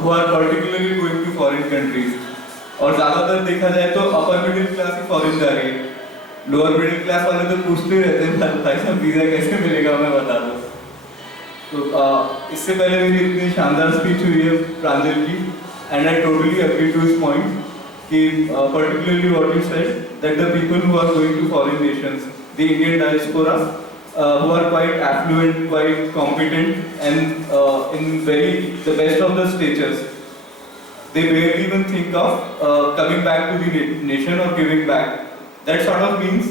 who are particularly going to foreign countries. और ज़्यादातर देखा जाए तो अपर मिडिल क्लास ही फॉरेन जा रही है, लोअर मिडिल क्लास वाले तो पूछते रहते हैं भाई साहब वीज़ा कैसे मिलेगा, मैं बता दो। तो इससे पहले मेरी इतनी शानदार स्पीच हुई है प्रांजल की, and I totally agree to his point कि particularly what you said, that the people who are going to foreign nations, the Indian diaspora, who are quite affluent, quite competent, and in the best of the stages, they barely even think of coming back to the nation or giving back. That sort of means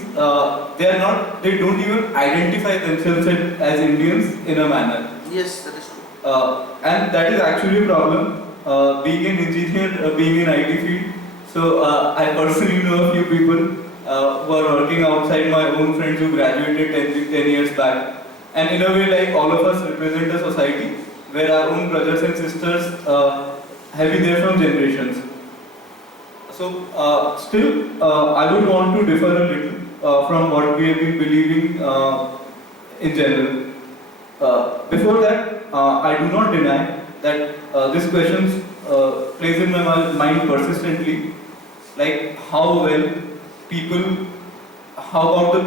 they don't even identify themselves as Indians in a manner. Yes, that is true. And that is actually a problem. Being an engineer, being in IT field, so I personally know a few people who are working outside, my own friends who graduated 10 years back. And in a way, like all of us represent a society where our own brothers and sisters have been there from generations. So still, I would want to differ a little from what we have been believing in general. Before that, I do not deny that this question plays in my mind persistently, like how about the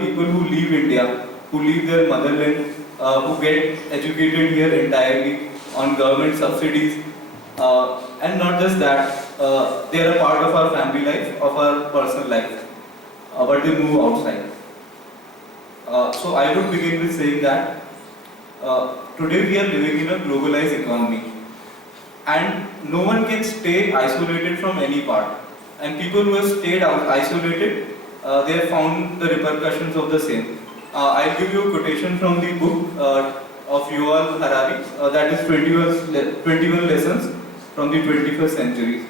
people who leave India, who leave their motherland, who get educated here entirely on government subsidies, and not just that, they are a part of our family life, of our personal life, but they move outside. So I would begin with saying that today we are living in a globalized economy, and no one can stay isolated from any part. And people who have stayed isolated, they have found the repercussions of the same. I'll give you a quotation from the book of Yuval Harari, that is 21 Lessons from the 21st Century.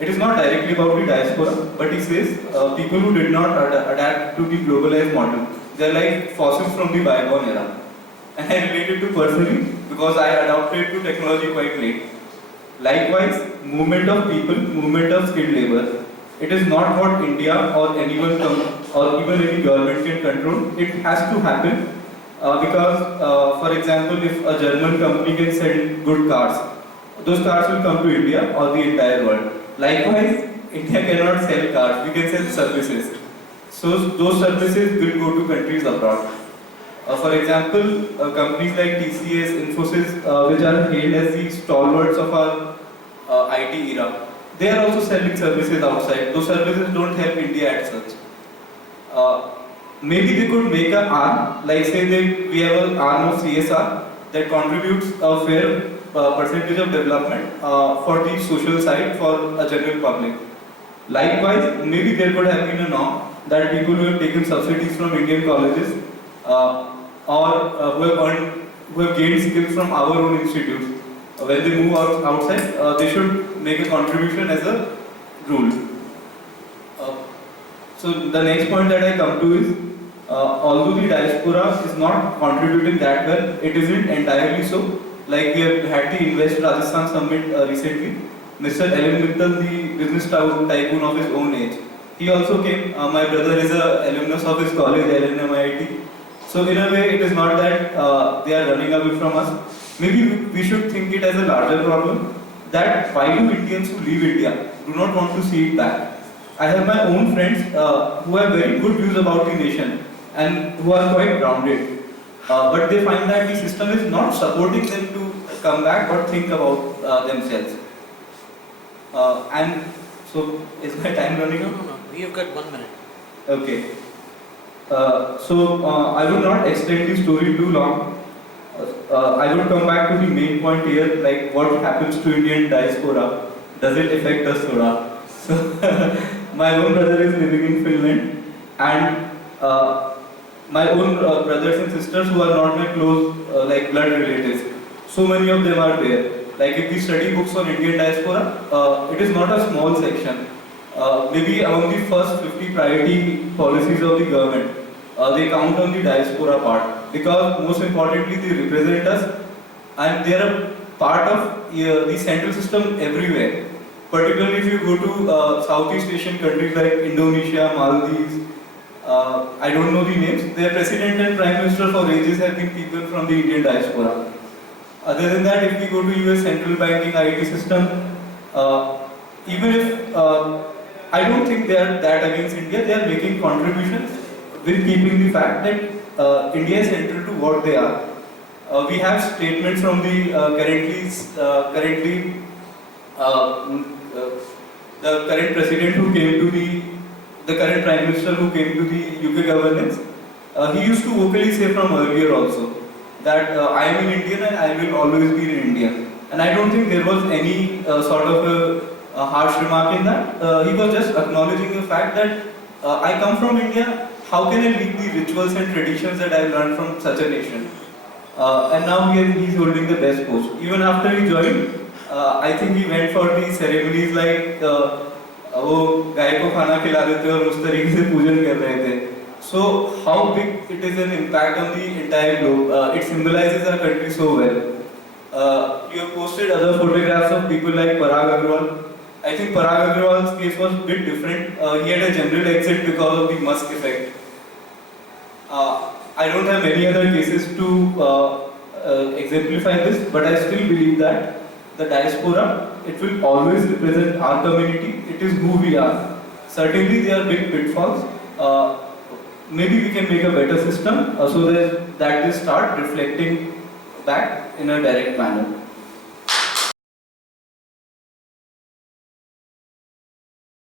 It is not directly about the diaspora, but he says people who did not adapt to the globalized model, they are like fossils from the bygone era. And I relate it to personally because I adapted to technology quite late. Likewise, movement of people, movement of skilled labor, it is not what India or anyone or even any government can control. It has to happen because, for example, if a German company can sell good cars, those cars will come to India or the entire world. Likewise, India cannot sell cars, we can sell services. So those services will go to countries abroad. For example, companies like TCS, Infosys, which are hailed as the stalwarts of our IT era, they are also selling services outside. Those services don't help India as such. Maybe they could make an arm, like say we have an arm of CSR that contributes a fair percentage of development for the social side for a general public. Likewise, maybe there could have been a norm that people who have taken subsidies from Indian colleges or who have gained skills from our own institutes, when they move outside, they should make a contribution as a rule. So the next point that I come to is, although the diaspora is not contributing that well, it isn't entirely so. Like we have had the Invest Rajasthan Summit recently. Mr. Ellen Mittal, the business tycoon of his own age, he also came. My brother is an alumnus of his college, LNMIT. So in a way, it is not that they are running away from us. Maybe we should think it as a larger problem, that why do Indians who leave India do not want to see it back? I have my own friends who have very good views about the nation and who are quite grounded. But they find that the system is not supporting them to come back or think about themselves. And so, is my time running out? No. We have got 1 minute. Okay. So I will not extend the story too long. I will come back to the main point here, like what happens to Indian diaspora. Does it affect us, Thoda? So my own brother is living in Finland, and my own brothers and sisters who are not my close like blood relatives, so many of them are there. Like if we study books on Indian diaspora, it is not a small section. Maybe among the first 50 priority policies of the government, they count on the diaspora part, because most importantly they represent us and they are a part of the central system everywhere. Particularly if you go to Southeast Asian countries like Indonesia, Maldives, I don't know the names, their president and prime minister for ages have been people from the Indian diaspora. Other than that, if we go to US central banking IT system, even if I don't think they are that against India, they are making contributions with keeping the fact that India is central to what they are. We have statements from the the current president who came to the current prime minister who came to the UK governance. He used to vocally say from earlier also that I am an Indian and I will always be an Indian. And I don't think there was any sort of a harsh remark in that. He was just acknowledging the fact that I come from India. How can I leave the rituals and traditions that I learned from such a nation? And now he's holding the best post. Even after he joined, I think he went for the ceremonies like वो गाय को खाना खिला देते और उस तरीके से पूजन कर रहे थे. So how big it is an impact on the entire globe. It symbolizes our country so well. You have posted other photographs of people like Parag Agrawal. I think Parag Agrawal's case was a bit different. He had a general exit because of the Musk effect. I don't have many other cases to exemplify this, but I still believe that the diaspora, it will always represent our community. It is who we are. Certainly there are big pitfalls. Maybe we can make a better system so that they start reflecting back in a direct manner.